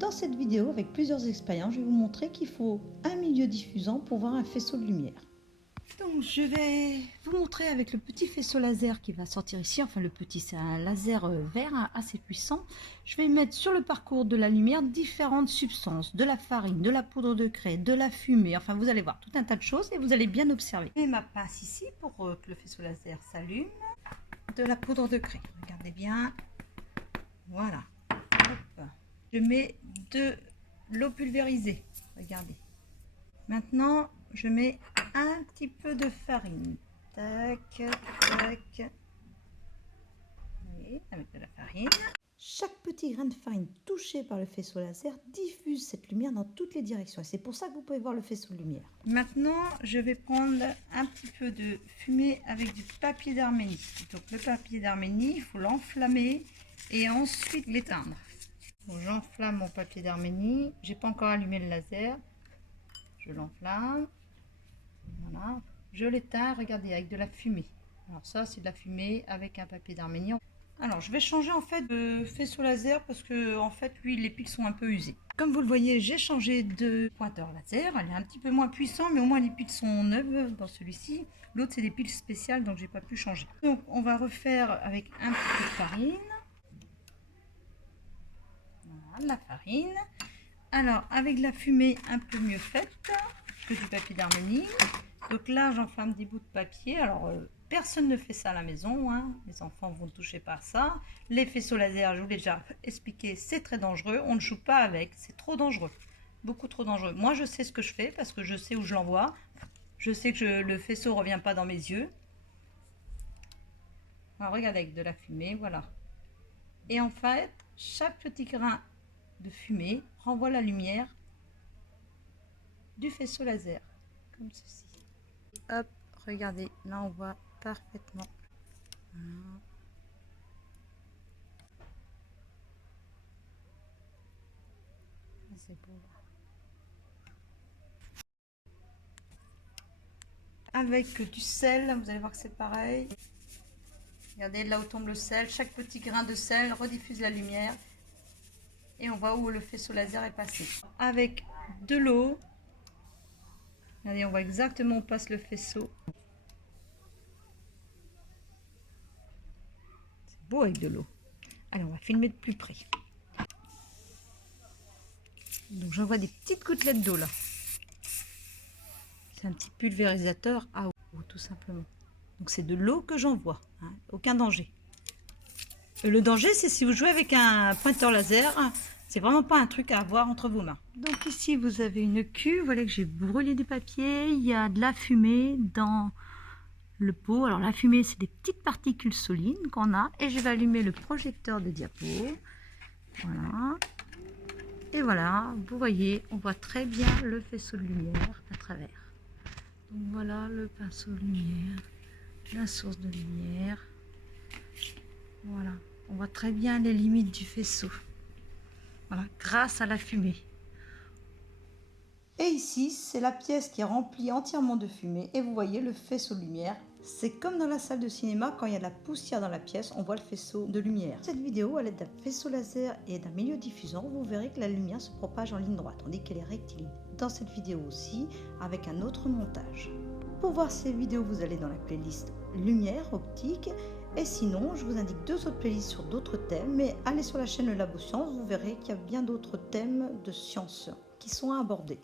Dans cette vidéo, avec plusieurs expériences, je vais vous montrer qu'il faut un milieu diffusant pour voir un faisceau de lumière. Donc je vais vous montrer avec le petit faisceau laser qui va sortir ici, enfin le petit, c'est un laser vert assez puissant. Je vais mettre sur le parcours de la lumière différentes substances, de la farine, de la poudre de craie, de la fumée, enfin vous allez voir tout un tas de choses et vous allez bien observer. Je mets ma pince ici pour que le faisceau laser s'allume, de la poudre de craie, regardez bien, voilà. Hop. Je mets de l'eau pulvérisée, regardez. Maintenant, je mets un petit peu de farine. Tac, tac. Oui, avec de la farine. Chaque petit grain de farine touché par le faisceau laser diffuse cette lumière dans toutes les directions. Et c'est pour ça que vous pouvez voir le faisceau de lumière. Maintenant, je vais prendre un petit peu de fumée avec du papier d'Arménie. Donc le papier d'Arménie, il faut l'enflammer et ensuite l'éteindre. Bon, j'enflamme mon papier d'Arménie. J'ai pas encore allumé le laser. Je l'enflamme. Voilà. Je l'éteins, regardez, avec de la fumée. Alors ça, c'est de la fumée avec un papier d'Arménie. Alors, je vais changer en fait de faisceau laser parce que en fait, lui, les piles sont un peu usées. Comme vous le voyez, j'ai changé de pointeur laser. Elle est un petit peu moins puissante, mais au moins les piles sont neuves dans celui-ci. L'autre, c'est des piles spéciales, donc j'ai pas pu changer. Donc, on va refaire avec un petit peu de farine. Voilà, la farine. Alors, avec de la fumée un peu mieux faite que du papier d'Arménie. Donc là, j'enflamme des bouts de papier. Alors, personne ne fait ça à la maison, hein. Les enfants, vous ne touchez pas à ça. Les faisceaux laser, je vous l'ai déjà expliqué, c'est très dangereux. On ne joue pas avec, c'est trop dangereux. Beaucoup trop dangereux. Moi, je sais ce que je fais parce que je sais où je l'envoie. Je sais que le faisceau ne revient pas dans mes yeux. Alors, regardez, avec de la fumée, voilà. Et en fait, chaque petit grain de fumée renvoie la lumière du faisceau laser, comme ceci. Hop, regardez, là on voit parfaitement. Voilà. C'est beau. Avec du sel, vous allez voir que c'est pareil. Regardez là où tombe le sel, chaque petit grain de sel rediffuse la lumière. Et on voit où le faisceau laser est passé. Avec de l'eau, regardez, on voit exactement où passe le faisceau. C'est beau avec de l'eau. Allez, on va filmer de plus près. Donc j'envoie des petites gouttelettes d'eau là. C'est un petit pulvérisateur à eau, tout simplement. Donc c'est de l'eau que j'envoie, hein, aucun danger. Le danger, c'est si vous jouez avec un pointeur laser, c'est vraiment pas un truc à avoir entre vos mains. Donc ici, vous avez une cuve, voilà que j'ai brûlé du papier, il y a de la fumée dans le pot. Alors la fumée, c'est des petites particules solides qu'on a, et je vais allumer le projecteur de diapo. Voilà. Et voilà, vous voyez, on voit très bien le faisceau de lumière à travers. Donc voilà le pinceau de lumière, la source de lumière. Voilà, on voit très bien les limites du faisceau. Voilà, grâce à la fumée. Et ici, c'est la pièce qui est remplie entièrement de fumée. Et vous voyez le faisceau de lumière. C'est comme dans la salle de cinéma, quand il y a de la poussière dans la pièce, on voit le faisceau de lumière. Cette vidéo, à l'aide d'un faisceau laser et d'un milieu diffusant, vous verrez que la lumière se propage en ligne droite, tandis qu'elle est rectiligne. Dans cette vidéo aussi, avec un autre montage. Pour voir ces vidéos, vous allez dans la playlist Lumière optique. Et sinon, je vous indique deux autres playlists sur d'autres thèmes, mais allez sur la chaîne Le Labo Science, vous verrez qu'il y a bien d'autres thèmes de sciences qui sont à aborder.